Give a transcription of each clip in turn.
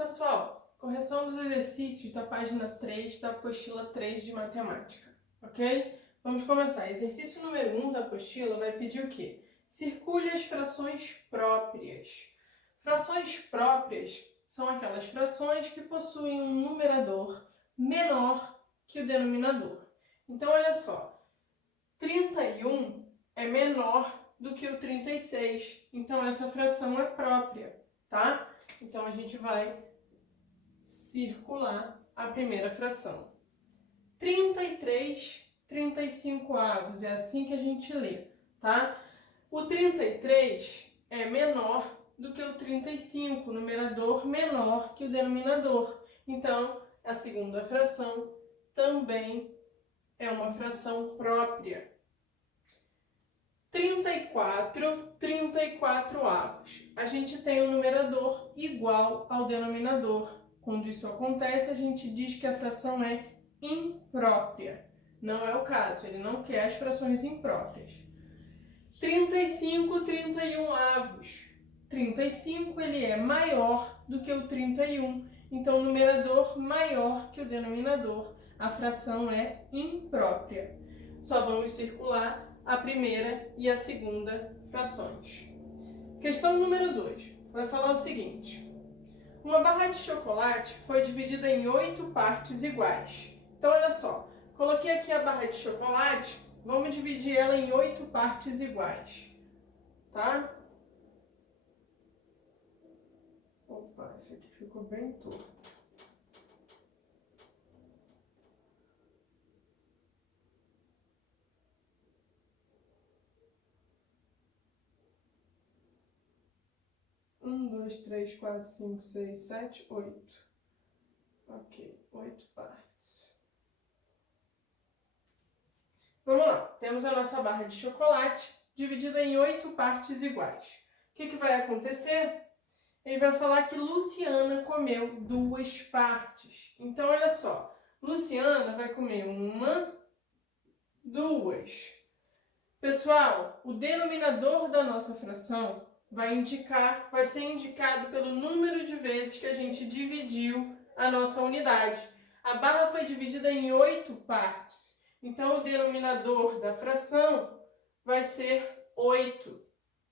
pessoal! Correção dos exercícios da página 3 da apostila 3 de matemática, ok? Vamos começar. Exercício número 1 da apostila vai pedir o quê? Circule as frações próprias. Frações próprias são aquelas frações que possuem um numerador menor que o denominador. Então, olha só, 31 é menor do que o 36, então essa fração é própria, tá? Então, a gente vai circular a primeira fração. 33 35avos, é assim que a gente lê, tá? O 33 é menor do que o 35, o numerador menor que o denominador. Então, a segunda fração também é uma fração própria. 34 34avos. A gente tem um numerador igual ao denominador. Quando isso acontece, a gente diz que a fração é imprópria. Não é o caso, ele não quer as frações impróprias. 35 31avos. 35 ele é maior do que o 31, então o numerador maior que o denominador. A fração é imprópria. Só vamos circular a primeira e a segunda frações. Questão número 2. Vai falar o seguinte. Uma barra de chocolate foi dividida em 8 partes iguais. Então, olha só. Coloquei aqui a barra de chocolate. Vamos dividir ela em 8 partes iguais. Tá? Opa, esse aqui ficou bem torto. Um, dois, três, quatro, cinco, seis, sete, 8. Ok, 8 partes. Vamos lá. Temos a nossa barra de chocolate dividida em 8 partes iguais. O que vai acontecer? Ele vai falar que Luciana comeu 2 partes. Então, olha só. Luciana vai comer 1, 2. Pessoal, o denominador da nossa fração vai ser indicado pelo número de vezes que a gente dividiu a nossa unidade. A barra foi dividida em 8 partes. Então, o denominador da fração vai ser 8,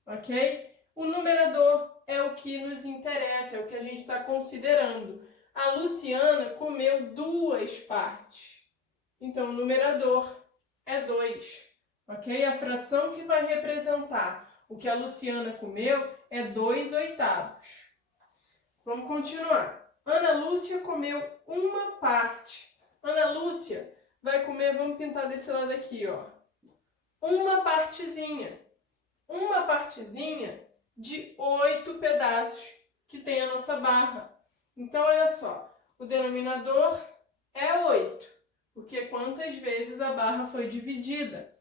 ok? O numerador é o que nos interessa, é o que a gente está considerando. A Luciana comeu 2 partes. Então, o numerador é 2, ok? A fração que vai representar o que a Luciana comeu é 2/8. Vamos continuar. Ana Lúcia comeu 1 parte. Ana Lúcia vai comer, vamos pintar desse lado aqui, ó. 1 partezinha. 1 partezinha de 8 pedaços que tem a nossa barra. Então, olha só, o denominador é 8, porque quantas vezes a barra foi dividida.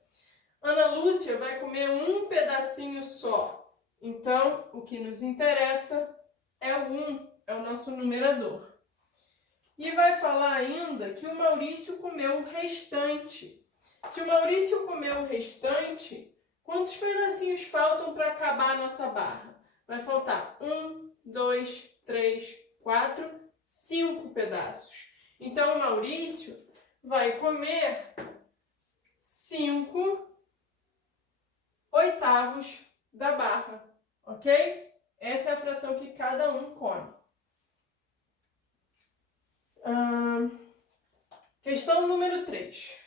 Ana Lúcia vai comer 1 pedacinho só. Então, o que nos interessa é o 1, é o nosso numerador. E vai falar ainda que o Maurício comeu o restante. Se o Maurício comeu o restante, quantos pedacinhos faltam para acabar a nossa barra? Vai faltar 1, 2, 3, 4, 5 pedaços. Então, o Maurício vai comer 5/8 da barra, ok? Essa é a fração que cada um come. Questão número 3.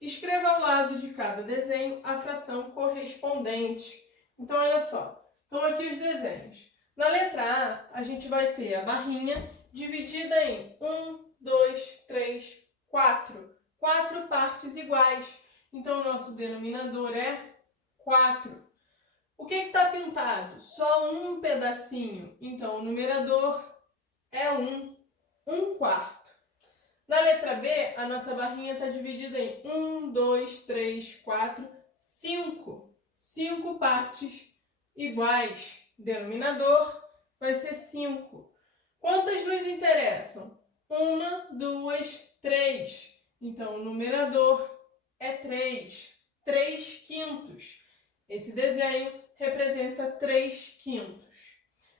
Escreva ao lado de cada desenho a fração correspondente. Então, olha só. Estão aqui os desenhos. Na letra A, a gente vai ter a barrinha dividida em 1, 2, 3, 4. 4 partes iguais. Então, o nosso denominador é 4. O que está pintado? Só um pedacinho. Então, o numerador é 1. 1/4. Na letra B, a nossa barrinha está dividida em 1, 2, 3, 4, 5. 5 partes iguais. Denominador vai ser 5. Quantas nos interessam? 1, 2, 3. Então, o numerador é 3. 3/5. Esse desenho representa 3/5.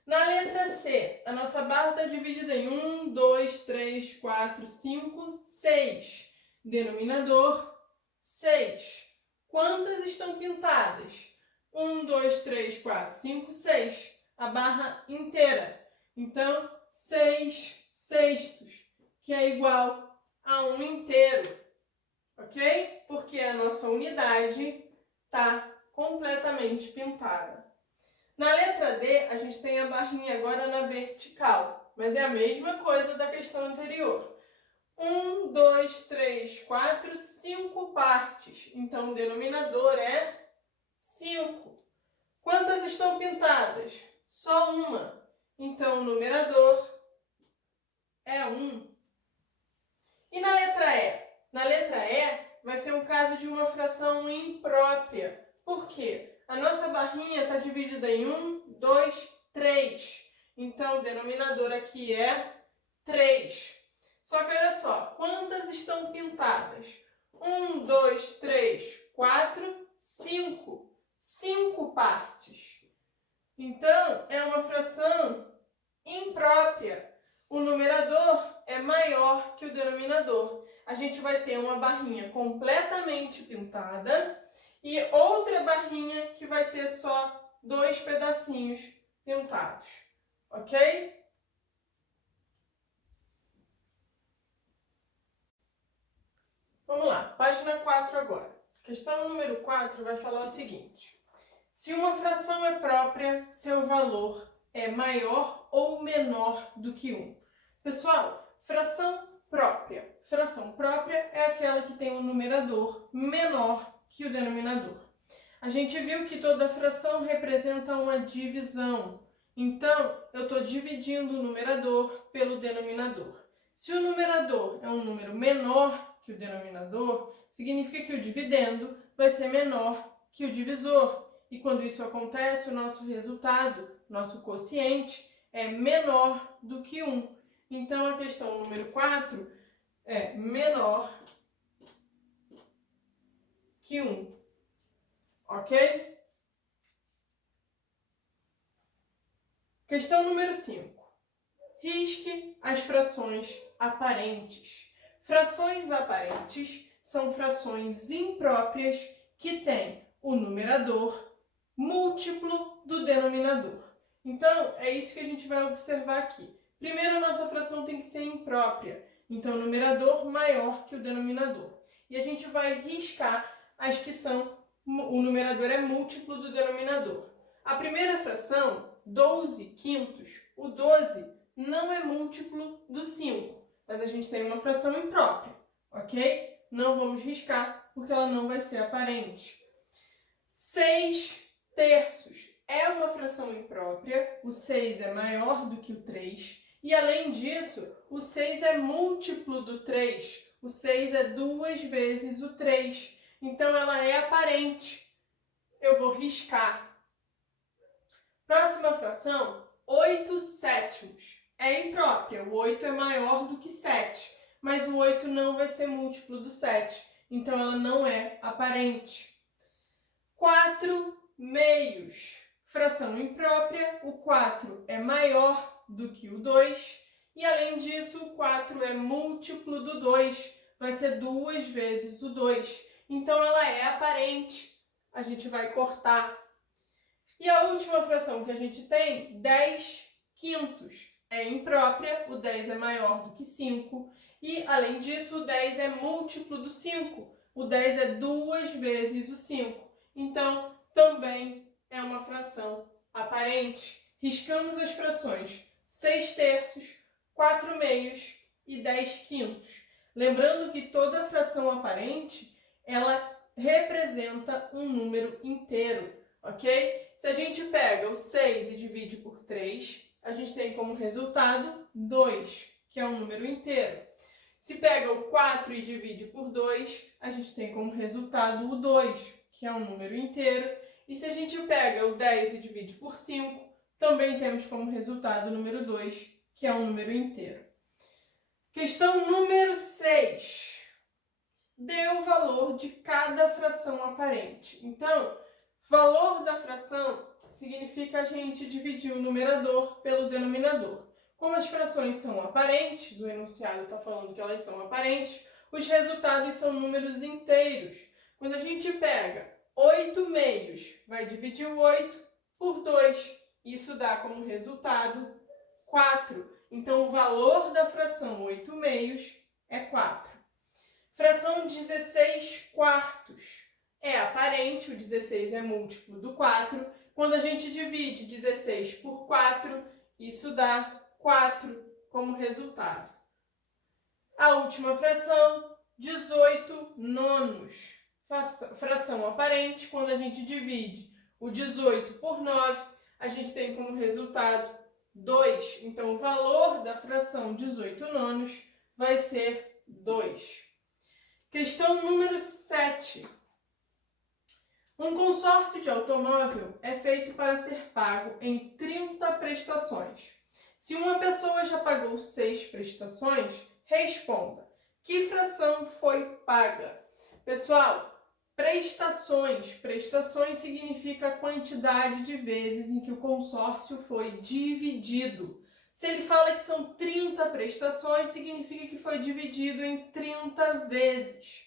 Na letra C, a nossa barra está dividida em 1, 2, 3, 4, 5, 6. Denominador, 6. Quantas estão pintadas? 1, 2, 3, 4, 5, 6. A barra inteira. Então, 6 sextos, que é igual a 1 inteiro. Ok? Porque a nossa unidade está completamente pintada. Na letra D, a gente tem a barrinha agora na vertical, mas é a mesma coisa da questão anterior. 1, 2, 3, 4, 5 partes. Então, o denominador é 5. Quantas estão pintadas? Só uma. Então, o numerador é 1. E na letra E? Na letra E, vai ser um caso de uma fração imprópria. Por quê? A nossa barrinha está dividida em 1, 2, 3. Então, o denominador aqui é 3. Só que olha só, quantas estão pintadas? 1, 2, 3, 4, 5. 5 partes. Então, é uma fração imprópria. O numerador é maior que o denominador. A gente vai ter uma barrinha completamente pintada e outra barrinha que vai ter só 2 pedacinhos pintados, ok? Vamos lá, página 4 agora. Questão número 4 vai falar o seguinte. Se uma fração é própria, seu valor é maior ou menor do que 1. Pessoal, fração própria. Fração própria é aquela que tem um numerador menor que o denominador. A gente viu que toda fração representa uma divisão. Então, eu estou dividindo o numerador pelo denominador. Se o numerador é um número menor que o denominador, significa que o dividendo vai ser menor que o divisor. E quando isso acontece, o nosso resultado, nosso quociente, é menor do que 1. Então, a questão número 4 é menor que 1. Ok? Questão número 5. Risque as frações aparentes. Frações aparentes são frações impróprias que têm o numerador múltiplo do denominador. Então, é isso que a gente vai observar aqui. Primeiro, a nossa fração tem que ser imprópria. Então, o numerador maior que o denominador. E a gente vai riscar as que são, o numerador é múltiplo do denominador. A primeira fração, 12 quintos, o 12 não é múltiplo do 5, mas a gente tem uma fração imprópria, ok? Não vamos riscar, porque ela não vai ser aparente. 6 terços é uma fração imprópria, o 6 é maior do que o 3, e além disso, o 6 é múltiplo do 3, o 6 é 2 vezes o 3, então ela é aparente. Eu vou riscar. Próxima fração, 8 sétimos. É imprópria, o 8 é maior do que 7, mas o 8 não vai ser múltiplo do 7, então ela não é aparente. 4 meios. Fração imprópria, o 4 é maior do que o 2, e além disso, o 4 é múltiplo do 2, vai ser 2 vezes o 2, então ela é aparente. A gente vai cortar. E a última fração que a gente tem, 10 quintos, é imprópria, o 10 é maior do que 5, e além disso, o 10 é múltiplo do 5, o 10 é 2 vezes o 5, então também é uma fração aparente. Riscamos as frações 6 terços, 4 meios e 10 quintos. Lembrando que toda fração aparente, ela representa um número inteiro, ok? Se a gente pega o 6 e divide por 3, a gente tem como resultado 2, que é um número inteiro. Se pega o 4 e divide por 2, a gente tem como resultado o 2, que é um número inteiro. E se a gente pega o 10 e divide por 5, também temos como resultado o número 2, que é um número inteiro. Questão número 6. Dê o valor de cada fração aparente. Então, valor da fração significa a gente dividir o numerador pelo denominador. Como as frações são aparentes, o enunciado está falando que elas são aparentes, os resultados são números inteiros. Quando a gente pega 8 meios, vai dividir o 8 por 2. Isso dá como resultado 4. Então, o valor da fração 8 meios é 4. Fração 16 quartos. É aparente, o 16 é múltiplo do 4. Quando a gente divide 16 por 4, isso dá 4 como resultado. A última fração, 18 nonos. Fração aparente, quando a gente divide o 18 por 9, a gente tem como resultado 2. Então, o valor da fração 18 nonos vai ser 2. Questão número 7. Um consórcio de automóvel é feito para ser pago em 30 prestações. Se uma pessoa já pagou 6 prestações, responda: que fração foi paga? Pessoal, prestações significa a quantidade de vezes em que o consórcio foi dividido. Se ele fala que são 30 prestações, significa que foi dividido em 30 vezes.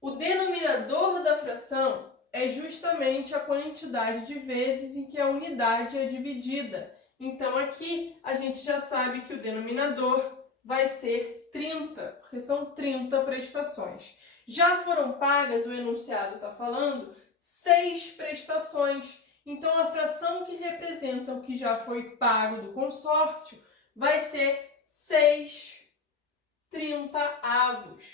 O denominador da fração é justamente a quantidade de vezes em que a unidade é dividida. Então, aqui a gente já sabe que o denominador vai ser 30, porque são 30 prestações. Já foram pagas, o enunciado está falando, 6 prestações. Então, a fração que representa o que já foi pago do consórcio vai ser 6 30avos.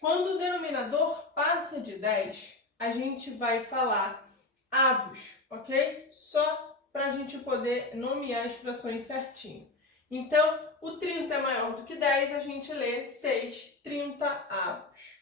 Quando o denominador passa de 10, a gente vai falar avos, ok? Só para a gente poder nomear as frações certinho. Então, o 30 é maior do que 10, a gente lê 6 30avos.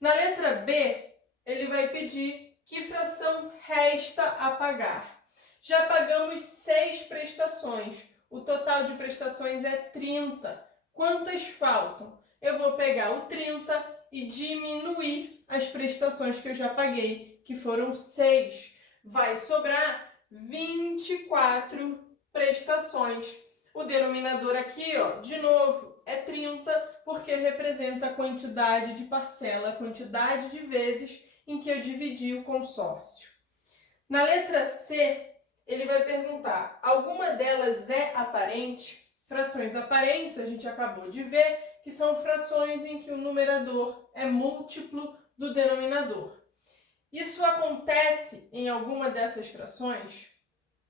Na letra B, ele vai pedir que fração resta a pagar. Já pagamos 6 prestações, o total de prestações é 30. Quantas faltam? Eu vou pegar o 30 e diminuir as prestações que eu já paguei, que foram 6. Vai sobrar 24 prestações. O denominador aqui, ó, de novo, é 30, porque representa a quantidade de parcela, a quantidade de vezes em que eu dividi o consórcio. Na letra C, ele vai perguntar: alguma delas é aparente? Frações aparentes, a gente acabou de ver, que são frações em que o numerador é múltiplo do denominador. Isso acontece em alguma dessas frações?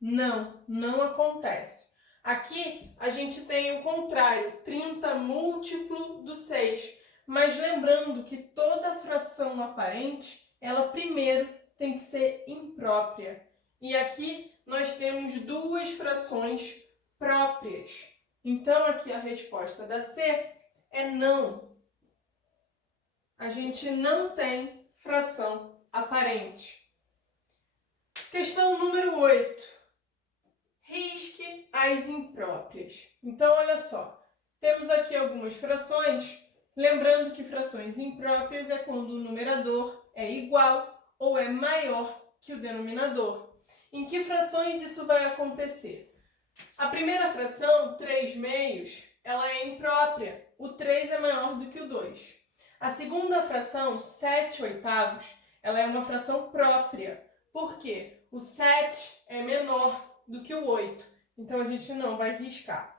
Não, não acontece. Aqui a gente tem o contrário, 30 múltiplo do 6. Mas lembrando que toda fração aparente, ela primeiro tem que ser imprópria. E aqui nós temos duas frações próprias. Então aqui a resposta da C é não. A gente não tem fração aparente. Questão número 8. Risque as impróprias. Então, olha só. Temos aqui algumas frações. Lembrando que frações impróprias é quando o numerador é igual ou é maior que o denominador. Em que frações isso vai acontecer? A primeira fração, 3 meios, ela é imprópria. O 3 é maior do que o 2. A segunda fração, 7 oitavos, ela é uma fração própria. Por quê? O 7 é menor do que o 8. Então, a gente não vai riscar.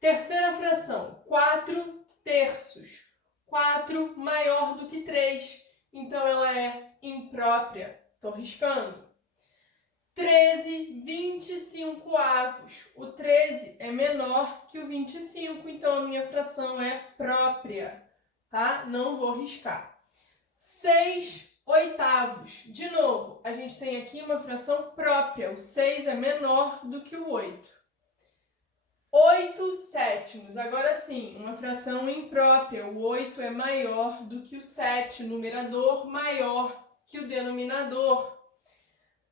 Terceira fração, 4 terços. 4 maior do que 3. Então, ela é imprópria. Estou riscando. 13 25avos. O 13 é menor que o 25, então a minha fração é própria, tá? Não vou riscar. 6 oitavos. De novo, a gente tem aqui uma fração própria. O 6 é menor do que o 8. 8 sétimos. Agora sim, uma fração imprópria. O 8 é maior do que o 7. Numerador maior que o denominador.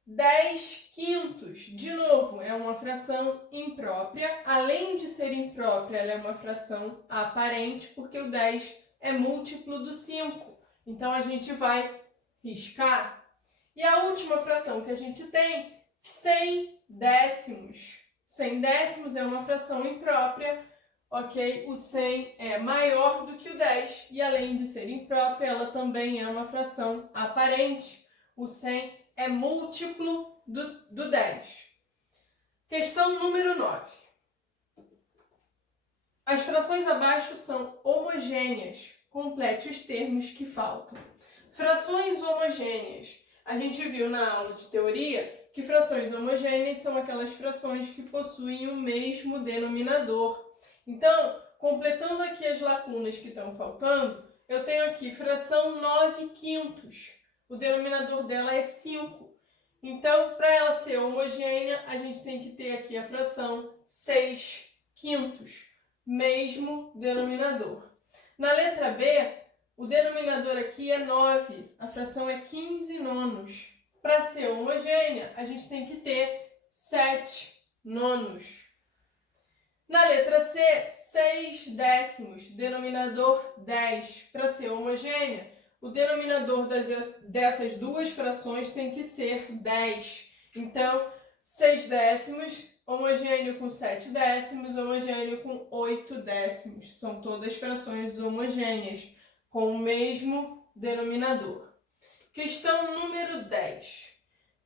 10 quintos, de novo, é uma fração imprópria. Além de ser imprópria, ela é uma fração aparente, porque o 10 é múltiplo do 5. Então, a gente vai riscar. E a última fração que a gente tem, 100 décimos. 100 décimos é uma fração imprópria, ok? O 100 é maior do que o 10 e, além de ser imprópria, ela também é uma fração aparente. O 100 é múltiplo do 10. Questão número 9. As frações abaixo são homogêneas. Complete os termos que faltam. Frações homogêneas. A gente viu na aula de teoria que frações homogêneas são aquelas frações que possuem o mesmo denominador. Então, completando aqui as lacunas que estão faltando, eu tenho aqui fração 9/5. O denominador dela é 5. Então, para ela ser homogênea, a gente tem que ter aqui a fração 6/5, mesmo denominador. Na letra B, o denominador aqui é 9, a fração é 15 nonos. Para ser homogênea, a gente tem que ter 7 nonos. Na letra C, 6 décimos, denominador 10. Para ser homogênea, o denominador dessas duas frações tem que ser 10. Então, 6 décimos, homogêneo com 7 décimos, homogêneo com 8 décimos. São todas frações homogêneas, com o mesmo denominador. Questão número 10.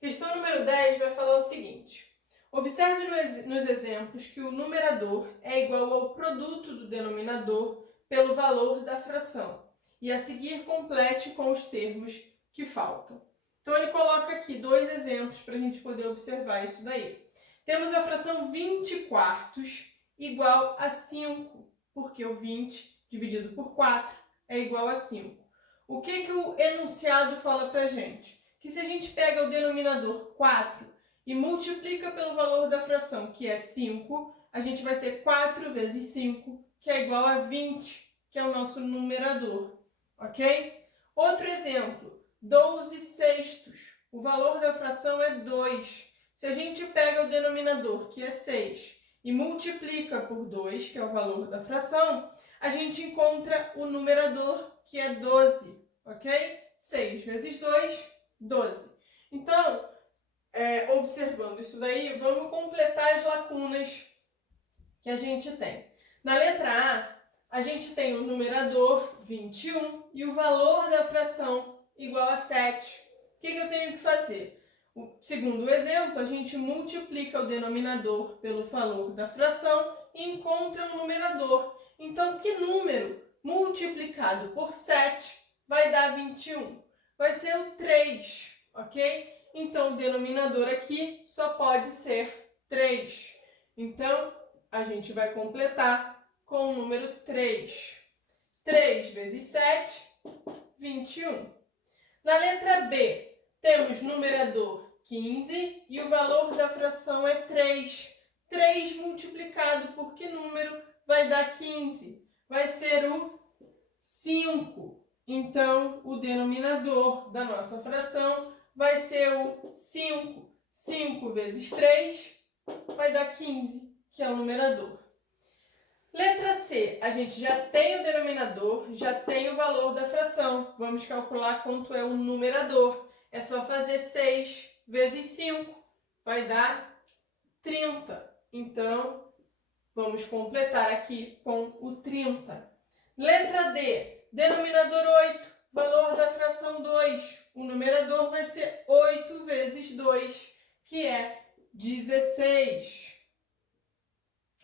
Questão número 10 vai falar o seguinte. Observe nos exemplos que o numerador é igual ao produto do denominador pelo valor da fração. E a seguir complete com os termos que faltam. Então ele coloca aqui 2 exemplos para a gente poder observar isso daí. Temos a fração 20/4 igual a 5, porque o 20 dividido por 4 é igual a 5. O que o enunciado fala para a gente? Que se a gente pega o denominador 4 e multiplica pelo valor da fração, que é 5, a gente vai ter 4 vezes 5, que é igual a 20, que é o nosso numerador, ok? Outro exemplo, 12/6. O valor da fração é 2. Se a gente pega o denominador, que é 6, e multiplica por 2, que é o valor da fração, a gente encontra o numerador, que é 12, ok? 6 vezes 2, 12. Então, observando isso daí, vamos completar as lacunas que a gente tem. Na letra A gente tem o numerador 21 e o valor da fração igual a 7. O que eu tenho que fazer? Segundo o exemplo, a gente multiplica o denominador pelo valor da fração e encontra o numerador. Então, que número multiplicado por 7 vai dar 21? Vai ser o 3, ok? Então, o denominador aqui só pode ser 3. Então, a gente vai completar com o número 3. 3 vezes 7, 21. Na letra B, temos numerador 15 e o valor da fração é 3. 3 multiplicado por que número vai dar 15? Vai ser o 5. Então, o denominador da nossa fração vai ser o 5. 5 vezes 3 vai dar 15, que é o numerador. Letra C, a gente já tem o denominador, já tem o valor da fração. Vamos calcular quanto é o numerador. É só fazer 6 vezes 5, vai dar 30. Então, vamos completar aqui com o 30. Letra D, denominador 8, valor da fração 2. O numerador vai ser 8 vezes 2, que é 16.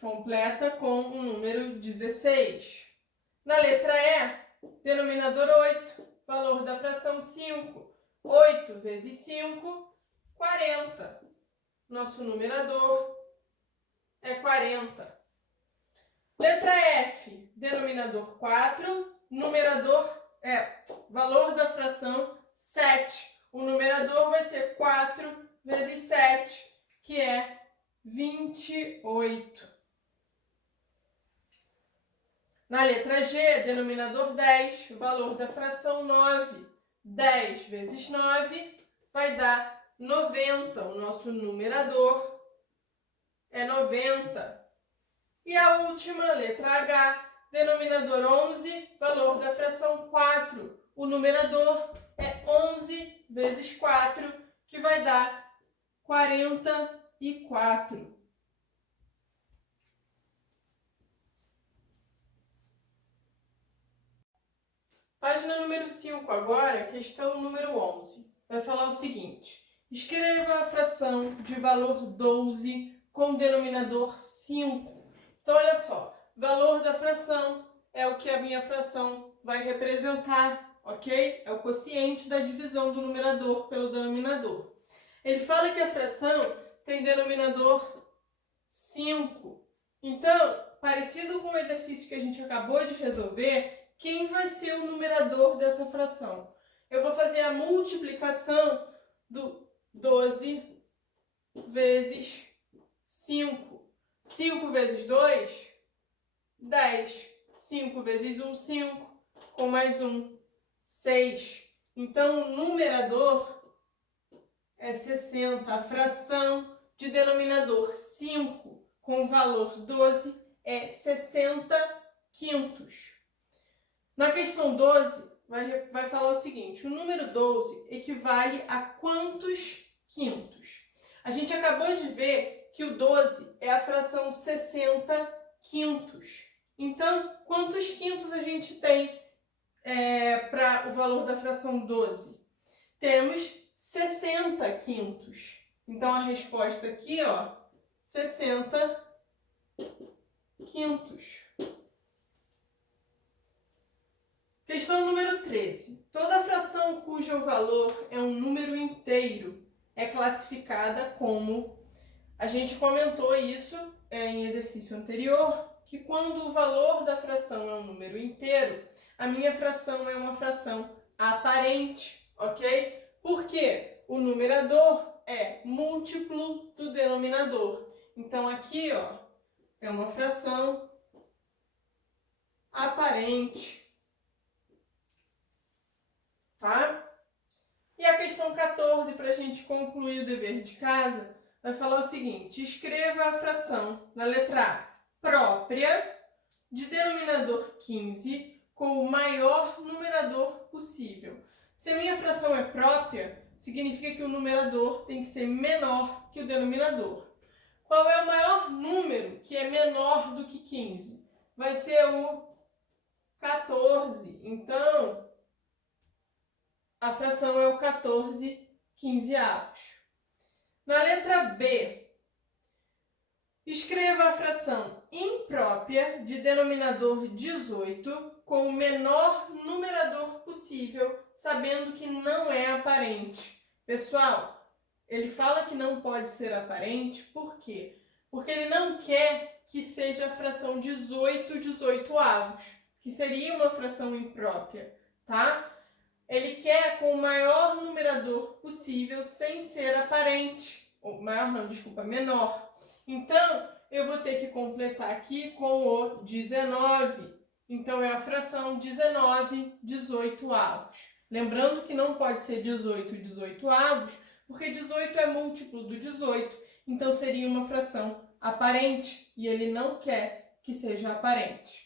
Completa com o número 16. Na letra E, denominador 8, valor da fração 5. 8 vezes 5, 40. Nosso numerador é 40. Letra F, denominador 4, numerador valor da fração 7. O numerador vai ser 4 vezes 7, que é 28. Na letra G, denominador 10, valor da fração 9. 10 vezes 9 vai dar 90. O nosso numerador é 90. E a última, letra H, denominador 11, valor da fração 4. O numerador é 11 vezes 4, que vai dar 44. Página número 5 agora, questão número 11. Vai falar o seguinte: escreva a fração de valor 12 com denominador 5. Então, olha só, valor da fração é o que a minha fração vai representar, ok? É o quociente da divisão do numerador pelo denominador. Ele fala que a fração tem denominador 5. Então, parecido com o exercício que a gente acabou de resolver, quem vai ser o numerador dessa fração? Eu vou fazer a multiplicação do 12 vezes 5. 5 vezes 2, 10. 5 vezes 1, 5. Com mais 1, 6. Então, o numerador é 60. A fração de denominador 5 com valor 12 é 60 quintos. Na questão 12, vai falar o seguinte: o número 12 equivale a quantos quintos? A gente acabou de ver que o 12 é a fração 60 quintos. Então, quantos quintos a gente tem para o valor da fração 12? Temos 60 quintos. Então, a resposta aqui, ó, 60 quintos. Questão número 13. Toda fração cujo valor é um número inteiro é classificada como... A gente comentou isso em exercício anterior, que quando o valor da fração é um número inteiro, a minha fração é uma fração aparente, ok? Porque o numerador é múltiplo do denominador. Então, aqui, ó, é uma fração aparente. Tá? E a questão 14, para a gente concluir o dever de casa, vai falar o seguinte: escreva a fração na letra A própria de denominador 15 com o maior numerador possível. Se a minha fração é própria, significa que o numerador tem que ser menor que o denominador. Qual é o maior número que é menor do que 15? Vai ser o 14. Então, a fração é o 14 quinzeavos. Na letra B, escreva a fração imprópria de denominador 18 com o menor numerador possível, sabendo que não é aparente. Pessoal, ele fala que não pode ser aparente, por quê? Porque ele não quer que seja a fração 18 18avos, que seria uma fração imprópria, tá? Ele quer com o maior numerador possível sem ser aparente. Ou maior não, desculpa, menor. Então, eu vou ter que completar aqui com o 19. Então, é a fração 19 18avos. Lembrando que não pode ser 18 18avos, porque 18 é múltiplo do 18. Então, seria uma fração aparente. E ele não quer que seja aparente.